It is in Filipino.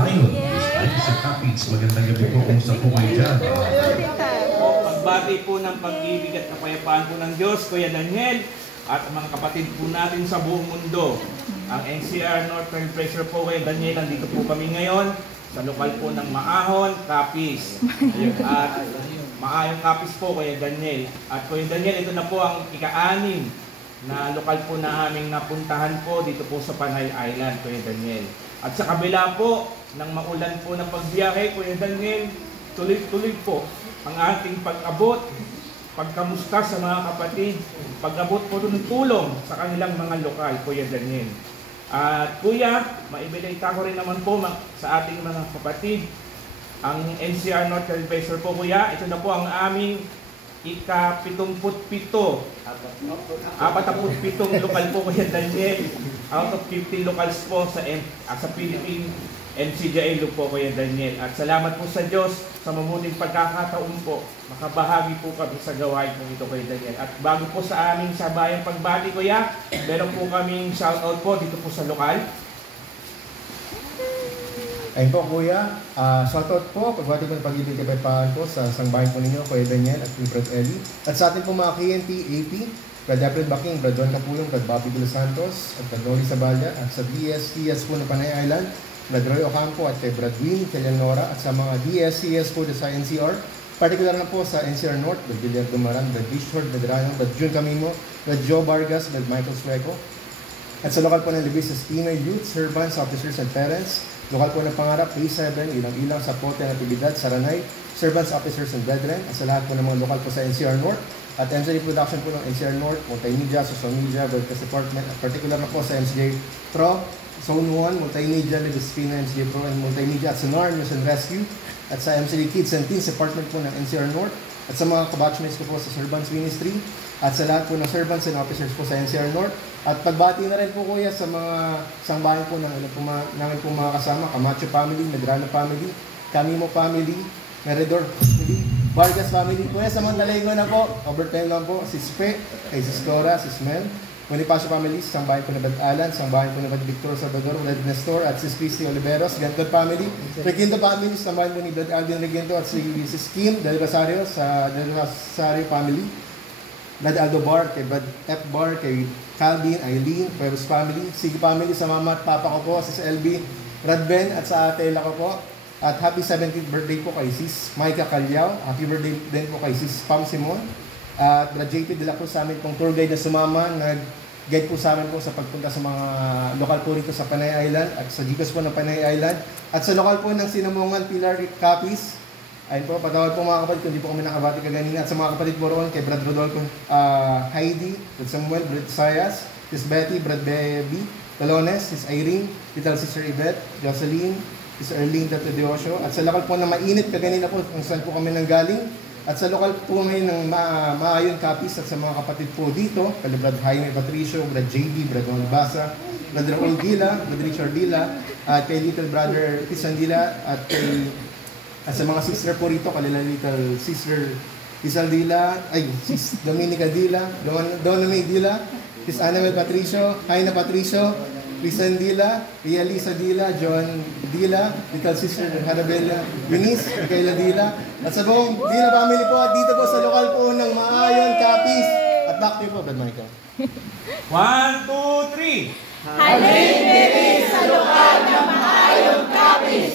Ayun, ay sa Kapits, magandang gabi po kung sa po kayo dyan. Pagbati po ng pag-ibig at kapayapaan po ng Diyos, Kuya Daniel, at mga kapatid po natin sa buong mundo. Ang NCR Northern Treasure po, Kuya Daniel, nandito po kami ngayon sa lokal po ng Maahon, Kapis. At Maahon, Kapis po, Kuya Daniel. At Kuya Daniel, ito na po ang ika-6 na lokal po na aming napuntahan po dito po sa Panay Island, Kuya Daniel. At sa kabila po ng maulan po ng pagbiyahe, Kuya Daniel, tuloy-tuloy po ang ating pag-abot, pagkamusta sa mga kapatid, pag-abot po ng tulong sa kanilang mga lokal, Kuya Daniel. At Kuya, maibilita ko rin naman po sa ating mga kapatid, ang NCR Northern Treasure po, Kuya, ito na po ang aming ika-77 lokal po, Kuya Daniel, out of 50 locals po sa Philippine MCJA po, Kuya Daniel. At salamat po sa Diyos sa mamuting pagkakataon po, makabahagi po kami sa gawain po ito, Kuya Daniel. At bago po sa aming sabayang pagbati, Kuya, meron po kaming shoutout po dito po sa lokal. Ayun po, Kuya. Shoutout po, pagbati po ng pag-ibig kapayapaan po sa sangbahin po ninyo, Kuya Daniel at Brad Ellie. At sa atin po mga KNT, AP, Brad April Baking, Brad Juan Capulong, Brad Bobby De Los Santos, at Brad Nori Saballa, at sa DS po ng Panay Island, Brad Roy Ocampo, at kay Brad Win, kay Leonora, at sa mga DS po sa NCR, particular na po sa NCR North, Brad Villar Dumaran, Brad Bishop, Brad Rano, Brad Jun Camino, Brad Joe Vargas, Brad Michael Sueco, at sa lokal po ng Lubices Pinoy Youth, Servants, Officers, and Parents, lokal po ng Pangarap, A7, ilang-ilang sa Pote, Natividad, Saranay, Servants, Officers, and Brethren, at sa lahat po ng mga lokal po sa NCR North, at MCJ Production po ng NCR North, Multimedia, Social Media, Broadcast Department, at particular na po sa MCJ Pro, Zone 1, Multimedia, Levispina, MCJ Pro, and Multimedia, at sa NAR, News and Rescue, at sa MCJ Kids and Teens Department po ng NCR North, at sa mga kabatchmates ko po sa Servants Ministry, at sa lahat po ng Servants and Officers po sa NCR North, at pagbati na rin po, Kuya, sa mga sangbahin po namin po mga kasama, Camacho Family, Medrano Family, Camimo Family, Meredor Family, Vargas Family. Kuya, sa Montalego na po, overtime lang po, si Spe, kay Sis Cora, Sis Mel, Bonifacio Family, sangbahin po na Bad Alan, sangbahin po na Bad Victor Salvador, Red Nestor, at Sis Christy Oliveros, Gantor Family, Reginto Family, sangbahin po ni Bad Alvin Reginto, at si Sis Kim Del Rosario, sa Del Rosario Family, Brad Aldo Bar, kay Brad F. Bar, kay Calvin, Eileen, Pueblos Family, Sige Family, sa mama at papa ko po, Sis LB, Brad Ben, at sa ate Ella ko po. At happy 17th birthday po kay Sis Maika Calyao. Happy birthday din po kay Sis Pam Simon. At Brad JP de la Cruz sa amin pong tour guide na sumama, nag-guide po sa amin po sa pagpunta sa mga lokal po rito sa Panay Island at sa Gicos po ng Panay Island. At sa lokal po ng Sinamongan, Pilar Capiz. Ayun po, patawad po mga kapatid kung di po kami nakabati kaganina. At sa mga kapatid po roon, kay Brad Rodolfo, Heidi, Brad Samuel, Brad Sayas, Sis Betty, Brad Baby, Talones, Sis Irene, Little Sister Yvette, Jocelyn, Sis Erlene Dr. Diosio. At sa lokal po na mainit kaganina po, kung saan po kami nanggaling. At sa lokal po ngayon ng Maayon Capiz at sa mga kapatid po dito, kay Brad Jaime Patricio, Brad JD, Brad Olbasa, Brad Raul Dila, Brad Richard Dila, at kay Little Brother Tisan Dila, at kay at sa mga sister po rito, kalila little sister Isal Dila, Sis Dominica Dila, Donna May Dila, Sis Annabel Patricio, Haina Patricio, Lisan Dila, Ria Lisa Dila, John Dila, little sister Harabella Eunice, Michaela Dila, at sa buong Dila family po, at dito po sa lokal po ng Maayon, Capiz. At back to you po, Brad Michael. 1, 2, 3. Halin sa lokal ng Maayon, Capiz.